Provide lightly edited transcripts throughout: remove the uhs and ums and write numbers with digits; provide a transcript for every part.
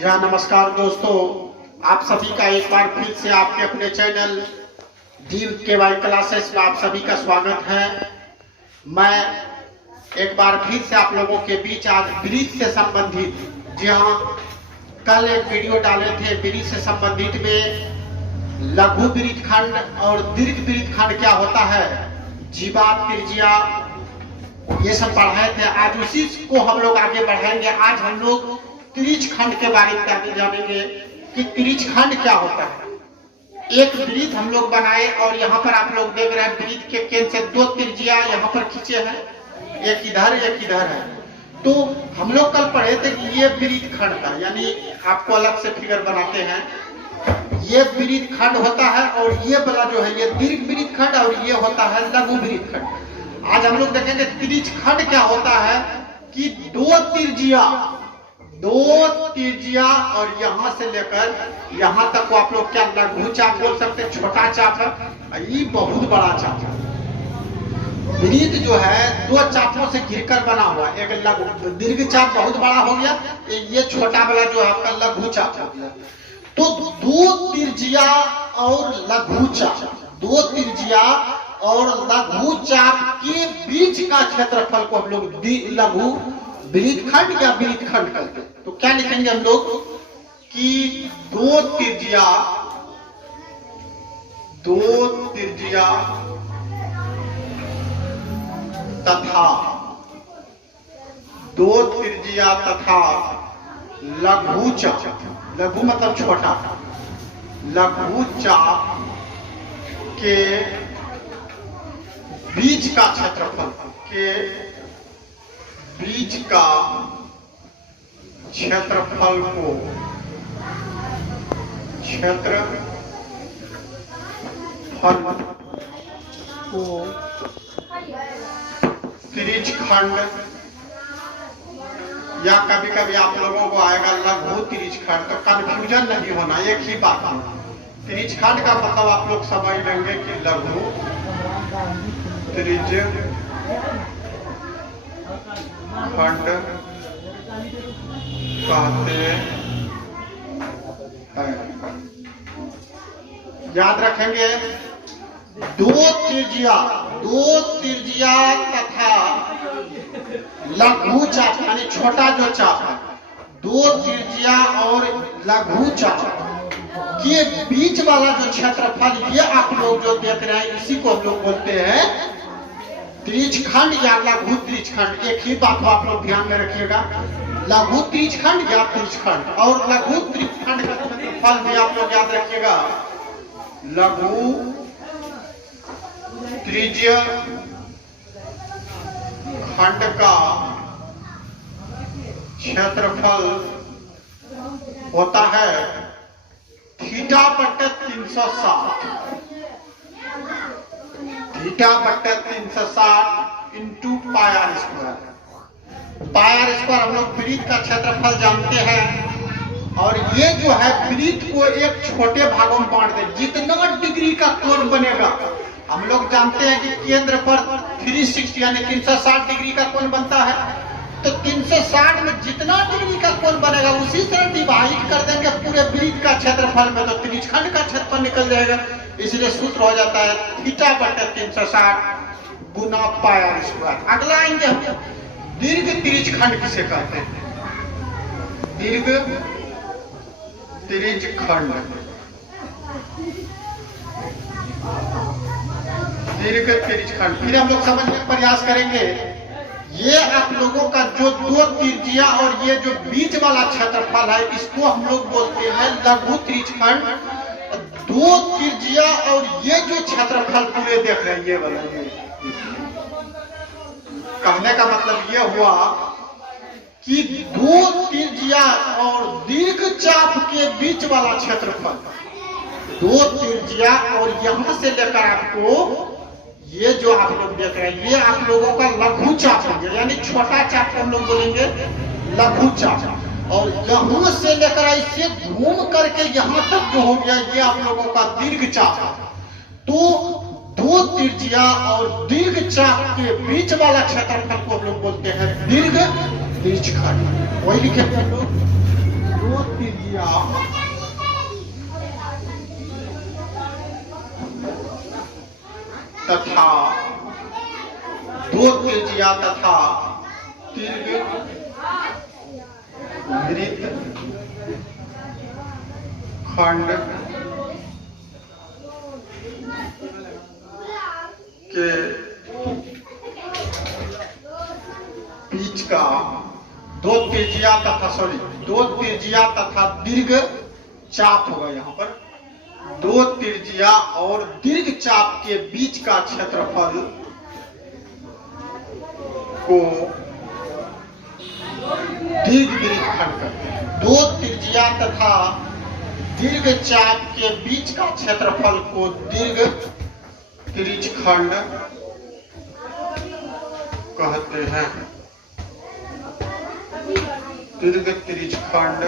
या नमस्कार दोस्तों, आप सभी का एक बार फिर से आपके अपने चैनल DKY क्लासेस में आप सभी का स्वागत है। मैं एक बार फिर से आप लोगों के बीच आज ब्रीज से संबंधित, जी हाँ, कल एक वीडियो डाले थे ब्रीज से संबंधित में लघु ब्रीज खंड और दीर्घ ब्रीज खंड क्या होता है, जीवात, त्रिज्या, ये सब पढ़ाए थे। आज उसी को हम लोग आगे बढ़ाएंगे। आज हम लोग त्रिज्य खंड के बारे में जानेंगे कि त्रिज्य खंड क्या होता है। एक ब्रीज हम लोग बनाए और यहाँ पर आप लोग देख रहे हैं ब्रीज के केंद्र से दो त्रिज्या यहाँ पर खींचे हैं, एक इधर है। तो हम लोग कल पढ़े थे कि ये ब्रीज खंड था, यानी आपको अलग से फिगर बनाते हैं, ये ब्रीज खंड होता है और ये वाला जो है ये दीर्घ ब्रीज खंड और ये होता है लघु ब्रीज खंड। आज हम लोग देखेंगे त्रिज्य खंड क्या होता है कि दो त्रिज्या और यहाँ से लेकर यहाँ तक को आप लोग क्या लघु चाप बोल सकते हैं, छोटा चाप है, ये बहुत बड़ा चाप है। ब्रीज जो है दो चापों से घिरकर बना हुआ, एक लघु दीर्घ चाप बहुत बड़ा हो गया, ये छोटा वाला जो है आपका लघु चाप हो गया। तो दो त्रिज्या और लघु चाप, दो त्रिज्या और लघु चाप के बीच का क्षेत्रफल को हम लोग लघु ब्रीज खंड या ब्रीज खंड कहते हैं। तो क्या लिखेंगे हम लोग कि दो त्रिज्या तथा लघु चाप, लघु मतलब छोटा, लघु चाप के बीच का क्षेत्रफल को त्रिज्य खंड, या कभी कभी आप लोगों को आएगा लघु त्रिज्य खंड, तो कंफ्यूजन नहीं होना, एक ही बात है। त्रिज्य खंड का मतलब आप लोग समझ लेंगे कि लघु त्रिज्य खंड कहते हैं। याद रखेंगे दो त्रिज्या तथा लघु चाप, यानी छोटा जो चाप है, दो त्रिज्या और लघु चाप के बीच वाला जो क्षेत्रफल, ये आप लोग जो देख रहे हैं इसी को हम लोग बोलते हैं त्रिज्य खंड या लघु त्रिज्य खंड। एक ही बात को आप लोग ध्यान में रखिएगा, लघु त्रिज्य खंड या त्रिज्य खंड। और लघु त्रिज्य खंड का क्षेत्रफल भी आप लोग याद रखिएगा, लघु त्रिज्य खंड का क्षेत्रफल होता है θ/360, θ/360 इंटू πr²। πr² हम लोग ब्रीज का क्षेत्रफल जानते हैं, और ये जो है ब्रीज को एक छोटे भागों में बांट दे, जितना डिग्री का कोण बनेगा, हम लोग जानते हैं कि केंद्र पर 360 यानी 360 डिग्री का कोण बनता है, तो 360 में जितना डिग्री का कोण बनेगा उसी तरह डिवाइड कर देंगे पूरे ब्रीज का क्षेत्रफल में, तो त्रिज्य खंड का क्षेत्रफल निकल जाएगा। इसलिए सूत्र हो जाता है θ/360 गुना πr²। अगला आएंगे हम दीर्घ त्रिज्य खंड किसे कहते हैं, दीर्घ त्रिज्य खंड। दीर्घ त्रिज्य खंड फिर हम लोग समझने का प्रयास करेंगे। ये आप लोगों का जो दो त्रिज्या और ये जो बीच वाला क्षेत्रफल है, इसको हम लोग बोलते हैं लघु त्रिज्य खंड। दो त्रिज्या और ये जो क्षेत्रफल पूरे देख रहे हैं, ये वाला, कहने का मतलब ये हुआ कि दो त्रिज्या और दीर्घ चाप के बीच वाला क्षेत्रफल, दो त्रिज्या और यहां से लेकर आपको ये जो आप लोग देख रहे हैं, ये आप लोगों का लघु चाप है, यानी छोटा चाप हम लोग बोलेंगे लघु चाप, और यहां से लेकर इसे घूम करके यहां तक जो हो गया ये आप लोगों का दीर्घ चाप है। तो दो त्रिज्या और दीर्घ चाप के बीच वाला क्षेत्रफल को हम लोग बोलते हैं दीर्घ त्रिज्य खंड। वही लिखेंगे हम लोग, दो त्रिज्या त्रिज्या तथा दो त्रिज्या तथा दीर्घ वृत्त खंड के बीच का दो त्रिज्या तथा दीर्घ चाप होगा। यहाँ पर दो त्रिज्या और दीर्घ चाप के बीच का क्षेत्रफल को दीर्घ वृत्त खंड करते हैं। दो त्रिज्या तथा दीर्घ चाप के बीच का क्षेत्रफल को दीर्घ त्रिज्य खंड कहते हैं। दीर्घ त्रिज्य खंड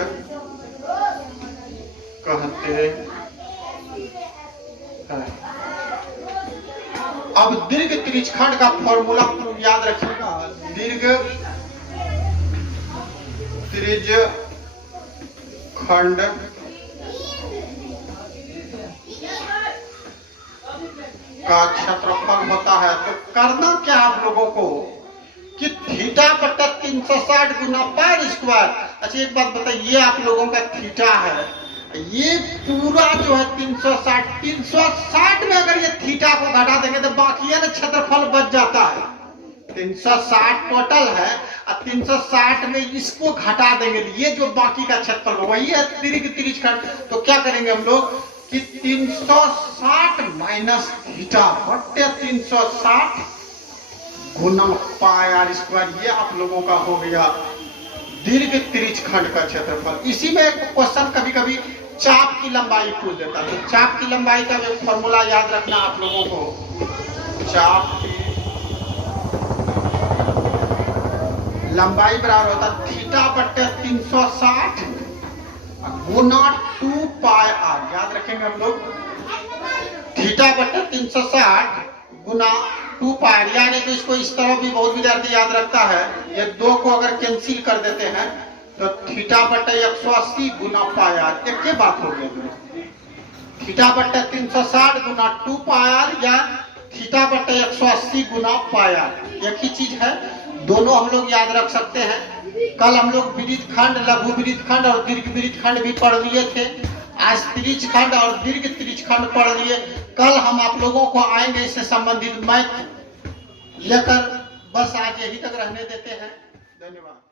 कहते हैं। अब दीर्घ त्रिज्य खंड का फॉर्मूला तुम याद रखिएगा। दीर्घ त्रिज्य खंड का क्षेत्रफल होता है। तो करना क्या आप लोगों को कि थीटा बटा 360 गुना पाई स्क्वायर। अच्छा एक बात बताइए, आप लोगों का थीटा है, ये पूरा जो है 360 में अगर ये थीटा को घटा देंगे तो बाकी ना क्षेत्रफल बच जाता है। 360 टोटल है और 360 में इसको घटा देंगे, ये जो बाकी का क्षेत्रफल वही है दीर्घ त्रिज्य खंड। तो क्या करेंगे हम लोग कि 360 माइनस थीटा बटे 360 गुना पाई आर स्क्वायर, ये आप लोगों का हो गया दीर्घ त्रिज्य खंड का क्षेत्रफल। इसी में एक क्वेश्चन कभी कभी चाप की लंबाई पूछ देता है। तो चाप की लंबाई का एक फॉर्मूला याद रखना आप लोगों को। चाप की लंबाई बराबर होता है थीटा बटे 360 गुना 2 पाई आर। याद रखेंगे हम लोग थीटा बटे 360 गुना 2 पाई, यानी तो इसको इस तरह भी बहुत विद्यार्थी याद रखता है। ये दो को अगर कैंसिल कर देते हैं तो थीटा बटे 180 गुना पाई आर, एक ही बात हो गई। थीटा बटे 360 गुना 2 पाई आर या थीटा बटे 180 गुना पाई आर, एक ही चीज है। दोनों हम लोग याद रख सकते हैं। कल हम लोग वृत्त खंड, लघु वृत्त खंड और दीर्घ वृत्त खंड भी पढ़ लिए थे। आज त्रिज्य खंड और दीर्घ त्रिज्य खंड पढ़ लिए। कल हम आप लोगों को आएंगे इससे संबंधित मैथ लेकर। बस आज यही तक रहने देते हैं। धन्यवाद।